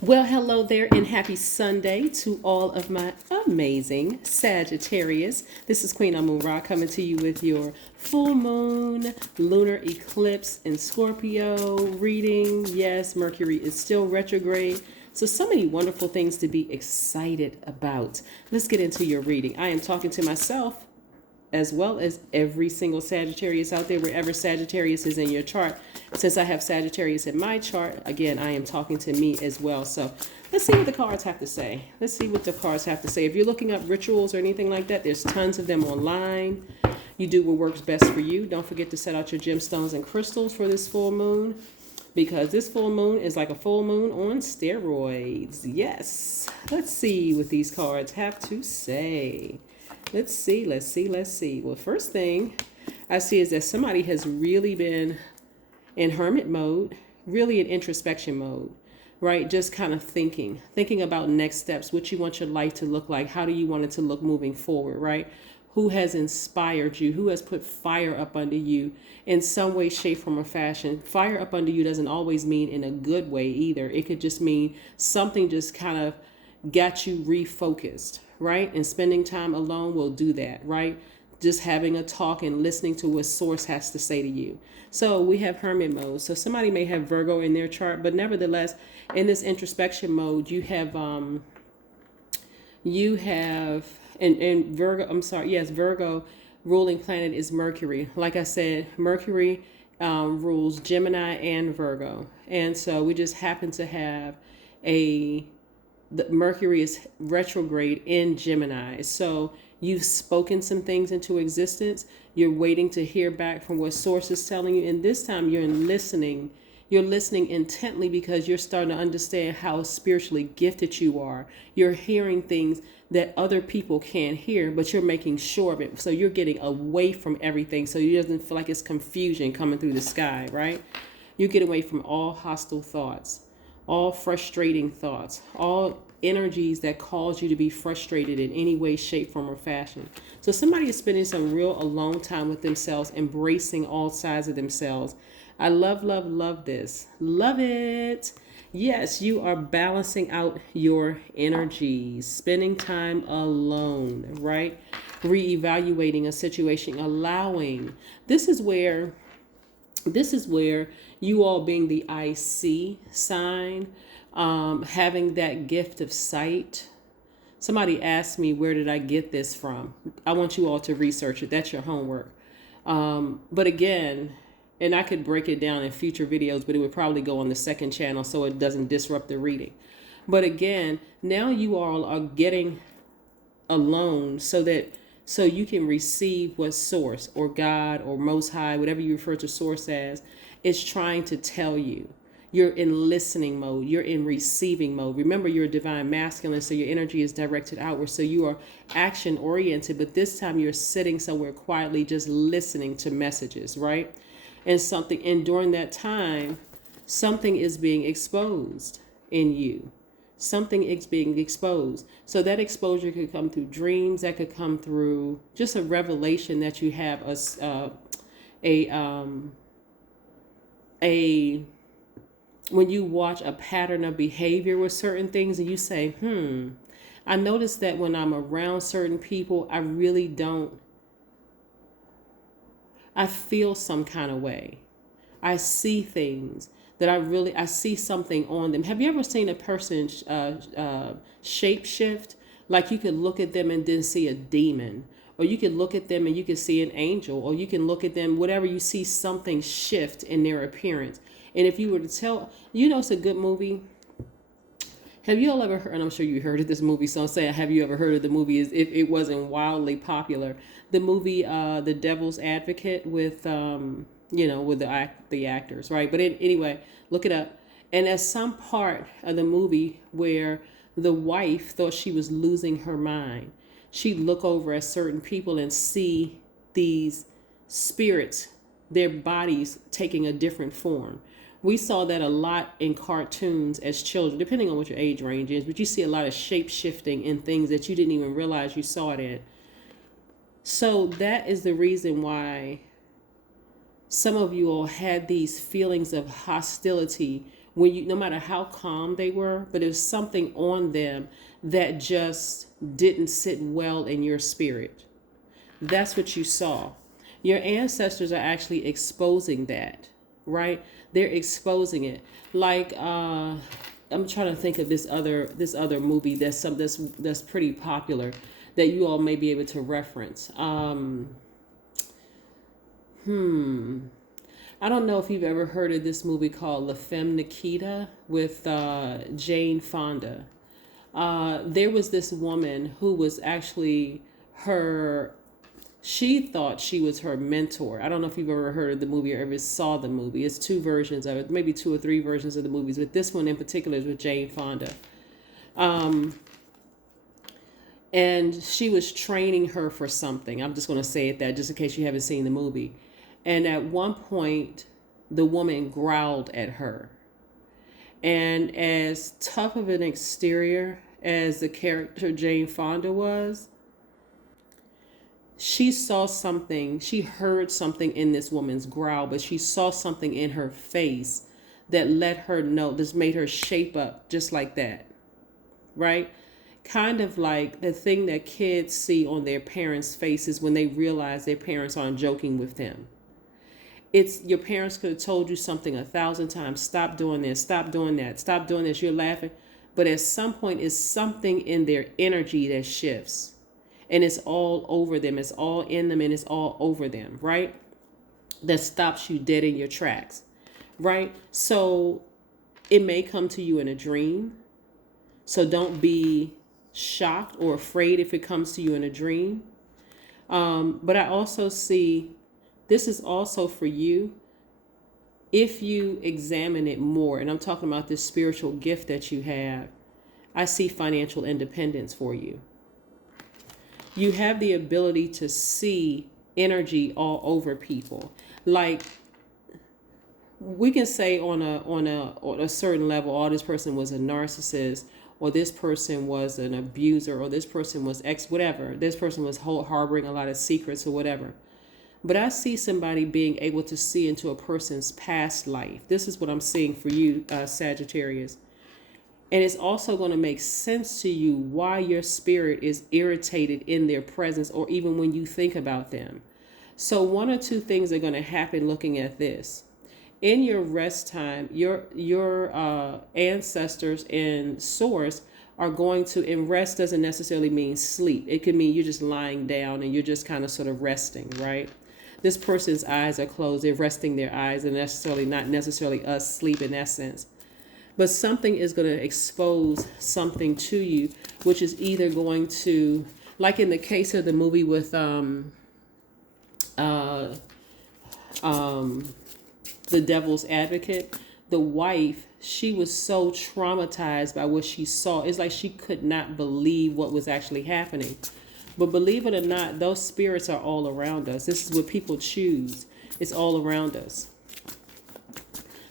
Well, hello there, and happy Sunday to all of my amazing Sagittarius. This is Queen Amun Ra coming to you with your full moon, lunar eclipse in Scorpio reading. Yes, Mercury is still retrograde. So many wonderful things to be excited about. Let's get into your reading. I am talking to myself as well as every single Sagittarius out there, wherever Sagittarius is in your chart. Since I have Sagittarius in my chart, again, I am talking to me as well. So let's see what the cards have to say. Let's see what the cards have to say. If you're looking up rituals or anything like that, there's tons of them online. You do what works best for you. Don't forget to set out your gemstones and crystals for this full moon, because this full moon is like a full moon on steroids. Yes. Let's see what these cards have to say. Let's see. Well, first thing I see is that somebody has really been in hermit mode, really in introspection mode, right? Just kind of thinking about next steps, what you want your life to look like. How do you want it to look moving forward, right? Who has inspired you? Who has put fire up under you in some way, shape, form, or fashion? Fire up under you doesn't always mean in a good way either. It could just mean something just kind of got you refocused, right? And spending time alone will do that, right? Just having a talk and listening to what source has to say to you. So we have hermit mode. So somebody may have Virgo in their chart, but nevertheless, in this introspection mode, you have and Virgo, I'm sorry, yes, Virgo ruling planet is Mercury. Like I said, Mercury rules Gemini and Virgo. And so we just happen to have the Mercury is retrograde in Gemini. So you've spoken some things into existence. You're waiting to hear back from what source is telling you. And this time you're listening. You're listening intently because you're starting to understand how spiritually gifted you are. You're hearing things that other people can't hear, but you're making sure of it. So you're getting away from everything. So it doesn't feel like it's confusion coming through the sky, right? You get away from all hostile thoughts, all frustrating thoughts, all energies that cause you to be frustrated in any way, shape, form, or fashion. So somebody is spending some real alone time with themselves, embracing all sides of themselves. I love this. Love it. Yes, you are balancing out your energies, spending time alone, right? Reevaluating a situation, allowing. This is where you all being the IC sign, having that gift of sight. Somebody asked me, where did I get this from? I want you all to research it. That's your homework. But again, and I could break it down in future videos, but it would probably go on the second channel so it doesn't disrupt the reading. But again, now you all are getting alone so you can receive what source or God or Most High, whatever you refer to source as, is trying to tell you. You're in listening mode. You're in receiving mode. Remember, you're a divine masculine, so your energy is directed outward. So you are action oriented, but this time you're sitting somewhere quietly, just listening to messages, right? And during that time, something is being exposed in you. Something is being exposed. So that exposure could come through dreams. That could come through just a revelation that you have when you watch a pattern of behavior with certain things and you say, I notice that when I'm around certain people, I feel some kind of way. I see things that I see something on them. Have you ever seen a person shape shift? Like you could look at them and then see a demon, or you could look at them and you could see an angel, or you can look at them, whatever, you see something shift in their appearance. And if you were to tell, it's a good movie. Have you all ever heard, and I'm sure you heard of this movie, so I'm saying, have you ever heard of the movie if it wasn't wildly popular? The movie, The Devil's Advocate with, with the actors, right? But anyway, look it up. And at some part of the movie where the wife thought she was losing her mind, she'd look over at certain people and see these spirits, their bodies taking a different form. We saw that a lot in cartoons as children, depending on what your age range is, but you see a lot of shape shifting in things that you didn't even realize you saw it in. So that is the reason why some of you all had these feelings of hostility when you, no matter how calm they were, but there's something on them that just didn't sit well in your spirit. That's what you saw. Your ancestors are actually exposing that, right? They're exposing it. Like I'm trying to think of this other movie that's pretty popular that you all may be able to reference. I don't know if you've ever heard of this movie called La Femme Nikita with Jane Fonda. There was this woman who was actually she thought she was her mentor. I don't know if you've ever heard of the movie or ever saw the movie. It's two versions of it, maybe two or three versions of the movies, but this one in particular is with Jane Fonda. And she was training her for something. I'm just going to say it that just in case you haven't seen the movie. And at one point, the woman growled at her. And as tough of an exterior as the character Jane Fonda was, she saw something, she heard something in this woman's growl, but she saw something in her face that let her know, this made her shape up just like that, right? Kind of like the thing that kids see on their parents' faces when they realize their parents aren't joking with them. It's your parents could have told you something 1,000 times. Stop doing this. Stop doing that. Stop doing this. You're laughing. But at some point, it's something in their energy that shifts. And it's all over them. It's all in them and it's all over them, right? That stops you dead in your tracks, right? So it may come to you in a dream. So don't be shocked or afraid if it comes to you in a dream. But I also see this is also for you if you examine it more. And I'm talking about this spiritual gift that you have. I see financial independence for you. You have the ability to see energy all over people. Like we can say on a certain level, oh, this person was a narcissist, or this person was an abuser, or this person was whatever. This person was harboring a lot of secrets or whatever. But I see somebody being able to see into a person's past life. This is what I'm seeing for you, Sagittarius. And it's also going to make sense to you why your spirit is irritated in their presence or even when you think about them. So one or two things are going to happen looking at this. In your rest time, your ancestors and source are going to, and rest doesn't necessarily mean sleep. It could mean you're just lying down and you're just kind of sort of resting, right? This person's eyes are closed. They're resting their eyes and not necessarily asleep in that sense. But something is going to expose something to you, which is either going to, like in the case of the movie with The Devil's Advocate, the wife, she was so traumatized by what she saw. It's like she could not believe what was actually happening. But believe it or not, those spirits are all around us. This is what people choose. It's all around us.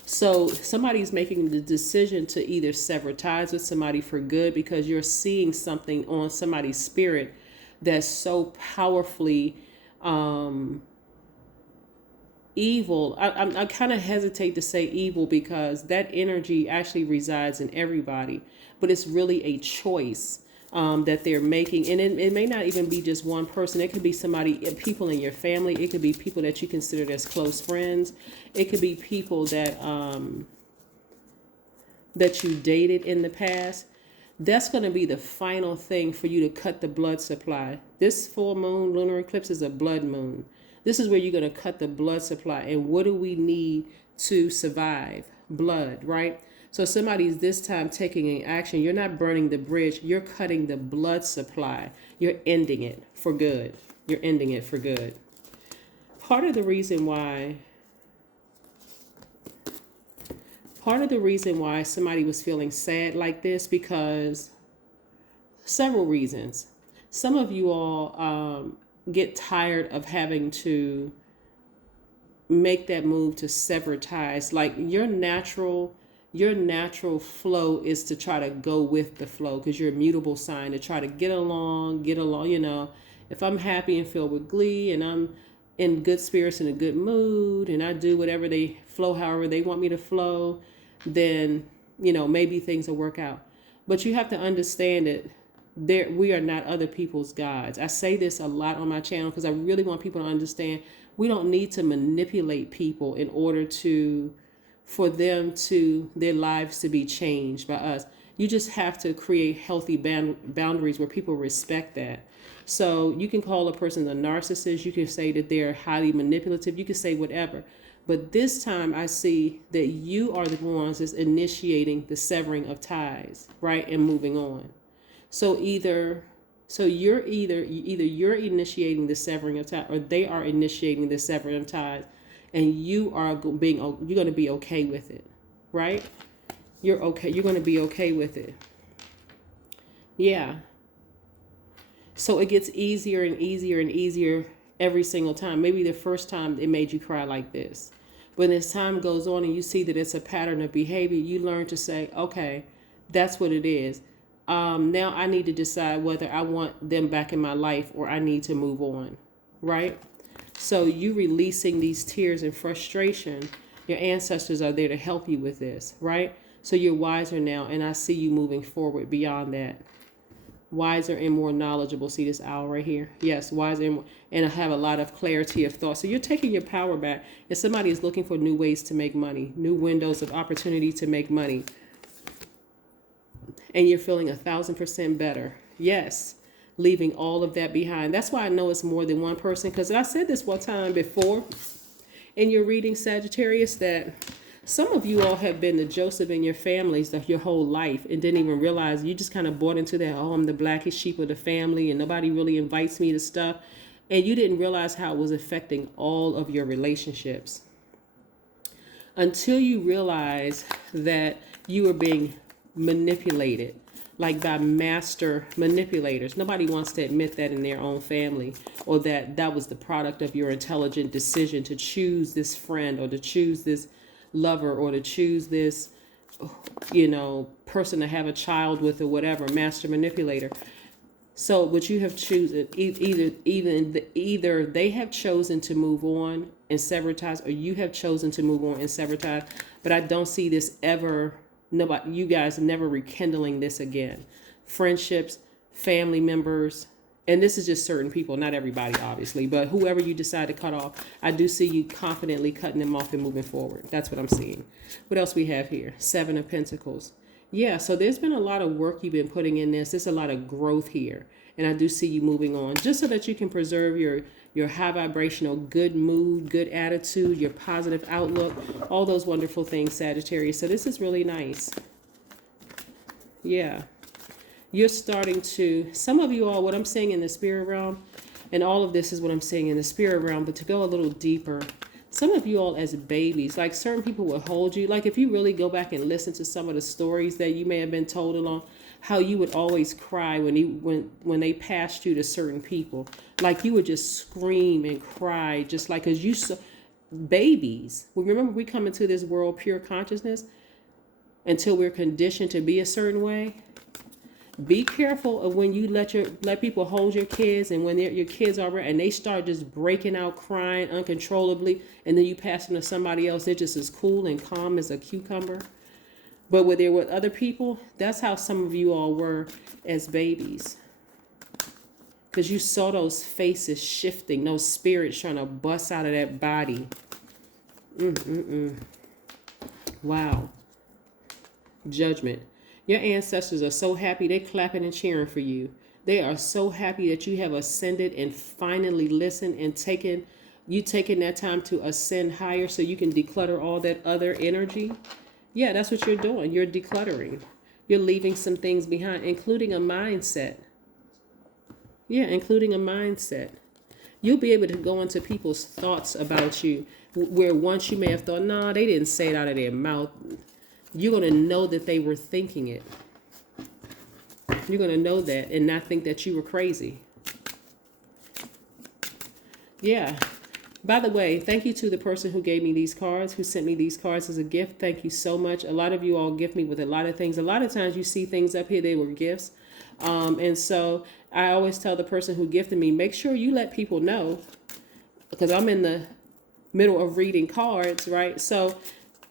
So somebody's making the decision to either sever ties with somebody for good because you're seeing something on somebody's spirit that's so powerfully evil. I kind of hesitate to say evil because that energy actually resides in everybody, but it's really a choice that they're making. And it may not even be just one person. It could be people in your family. It could be people that you consider as close friends. It could be people that that you dated in the past. That's going to be the final thing for you to cut the blood supply. This full moon lunar eclipse is a blood moon. This is where you're going to cut the blood supply. And what do we need to survive? Blood, right? So somebody's this time taking an action. You're not burning the bridge. You're cutting the blood supply. You're ending it for good. You're ending it for good. Part of the reason why somebody was feeling sad like this, because several reasons. Some of you all get tired of having to make that move to sever ties. Like your natural flow is to try to go with the flow because you're a mutable sign, to try to get along, you know. If I'm happy and filled with glee and I'm in good spirits and a good mood and I do whatever they flow, however they want me to flow, then, you know, maybe things will work out. But you have to understand that we are not other people's gods. I say this a lot on my channel because I really want people to understand we don't need to manipulate people in order for their lives to be changed by us. You just have to create healthy boundaries where people respect that. So you can call a person a narcissist. You can say that they're highly manipulative. You can say whatever. But this time I see that you are the ones that's initiating the severing of ties, right? And moving on. So you're initiating the severing of ties, or they are initiating the severing of ties, and you're going to be okay with it, right? You're okay. You're going to be okay with it. Yeah. So it gets easier and easier and easier every single time. Maybe the first time it made you cry like this. But as time goes on and you see that it's a pattern of behavior, you learn to say, okay, that's what it is. Now I need to decide whether I want them back in my life or I need to move on, right? So you releasing these tears and frustration, your ancestors are there to help you with this, right? So you're wiser now, and I see you moving forward beyond that. Wiser and more knowledgeable. See this owl right here? Yes, wiser and I have a lot of clarity of thought. So you're taking your power back. If somebody is looking for new ways to make money, new windows of opportunity to make money, and you're feeling 1,000% better. Yes, leaving all of that behind. That's why I know it's more than one person, because I said this one time before in your reading, Sagittarius, that some of you all have been the Joseph in your families your whole life and didn't even realize. You just kind of bought into that, oh, I'm the blackest sheep of the family and nobody really invites me to stuff. And you didn't realize how it was affecting all of your relationships until you realize that you were being manipulated, like by master manipulators. Nobody wants to admit that in their own family, or that was the product of your intelligent decision to choose this friend or to choose this lover or to choose this, you know, person to have a child with or whatever, master manipulator. So what you have chosen, either they have chosen to move on and sever ties, or you have chosen to move on and sever ties. But I don't see this ever. Nobody, you guys never rekindling this again. Friendships, family members, and this is just certain people, not everybody, obviously, but whoever you decide to cut off, I do see you confidently cutting them off and moving forward. That's what I'm seeing. What else we have here? 7 of Pentacles. Yeah, so there's been a lot of work you've been putting in this. There's a lot of growth here, and I do see you moving on, just so that you can preserve your high vibrational, good mood, good attitude, your positive outlook, all those wonderful things, Sagittarius. So this is really nice. Yeah. You're starting to, some of you all, what I'm saying in the spirit realm, and all of this is what I'm saying in the spirit realm, but to go a little deeper, some of you all as babies, like certain people will hold you. Like if you really go back and listen to some of the stories that you may have been told along, how you would always cry when they passed you to certain people. Like you would just scream and cry, just like, because you saw babies. Remember, we come into this world pure consciousness until we're conditioned to be a certain way. Be careful of when you let people hold your kids, and when your kids are and they start just breaking out crying uncontrollably, and then you pass them to somebody else. They're just as cool and calm as a cucumber. But when they're with other people, that's how some of you all were as babies. Because you saw those faces shifting, those spirits trying to bust out of that body. Wow. Judgment. Your ancestors are so happy. They're clapping and cheering for you. They are so happy that you have ascended and finally listened and taken that time to ascend higher so you can declutter all that other energy. Yeah, that's what you're doing. You're decluttering. You're leaving some things behind, including a mindset. Yeah, including a mindset. You'll be able to go into people's thoughts about you, where once you may have thought, nah, they didn't say it out of their mouth. You're going to know that they were thinking it. You're going to know that and not think that you were crazy. Yeah. By the way, thank you to the person who gave me these cards, who sent me these cards as a gift. Thank you so much. A lot of you all gift me with a lot of things. A lot of times you see things up here, they were gifts. And so I always tell the person who gifted me, make sure you let people know, because I'm in the middle of reading cards, right? So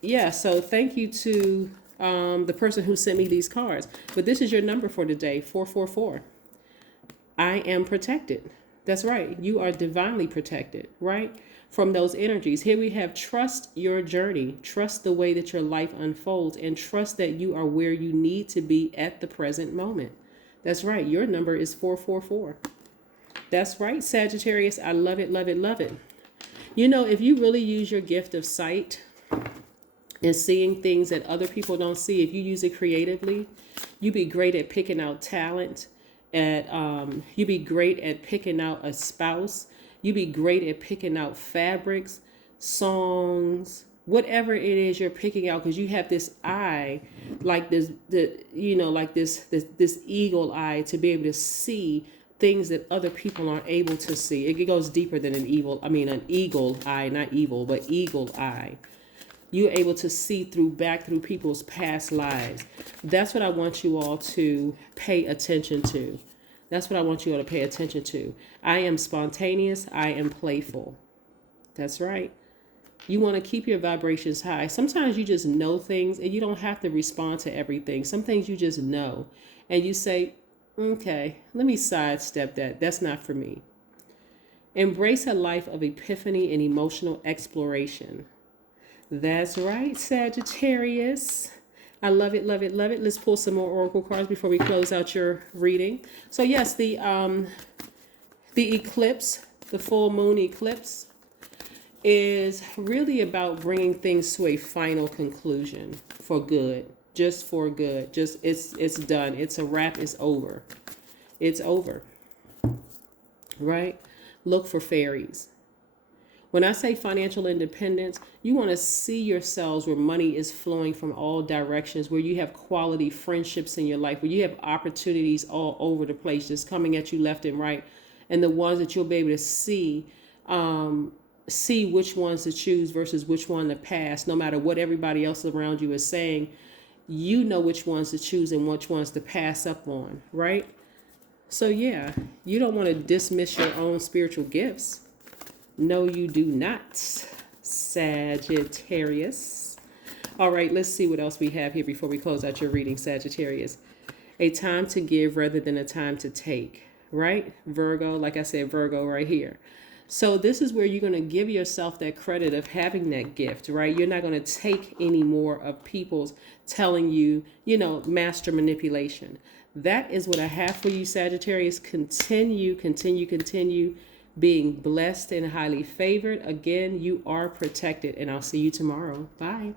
yeah, so thank you to the person who sent me these cards. But this is your number for today, 444. I am protected. That's right. You are divinely protected, right? From those energies. Here we have trust your journey, trust the way that your life unfolds, and trust that you are where you need to be at the present moment. That's right. Your number is 444. That's right, Sagittarius. I love it, love it, love it. You know, if you really use your gift of sight and seeing things that other people don't see, if you use it creatively, you be great at picking out talent. You be great at picking out a spouse. You be great at picking out fabrics, songs, whatever it is you're picking out, because you have this eye, like this, like this eagle eye, to be able to see things that other people aren't able to see. It goes deeper than an eagle eye, not evil, but eagle eye. You're able to see back through people's past lives. That's what I want you all to pay attention to. That's what I want you all to pay attention to. I am spontaneous. I am playful. That's right. You want to keep your vibrations high. Sometimes you just know things and you don't have to respond to everything. Some things you just know. And you say, okay, let me sidestep that. That's not for me. Embrace a life of epiphany and emotional exploration. That's right, Sagittarius. I love it, love it, love it. Let's pull some more oracle cards before we close out your reading. So yes, the eclipse, the full moon eclipse, is really about bringing things to a final conclusion for good, just for good. Just it's done. It's a wrap. It's over. It's over. Right? Look for fairies. When I say financial independence, you want to see yourselves where money is flowing from all directions, where you have quality friendships in your life, where you have opportunities all over the place, just coming at you left and right. And the ones that you'll be able to see which ones to choose versus which one to pass, no matter what everybody else around you is saying. You know which ones to choose and which ones to pass up on, right? So yeah, you don't want to dismiss your own spiritual gifts. No, you do not, Sagittarius. All right, let's see what else we have here before we close out your reading, Sagittarius. A time to give rather than a time to take, right? Virgo, like I said, Virgo right here. So this is where you're going to give yourself that credit of having that gift, right? You're not going to take any more of people's telling you, master manipulation. That is what I have for you, Sagittarius. Continue being blessed and highly favored. Again, you are protected, and I'll see you tomorrow. Bye.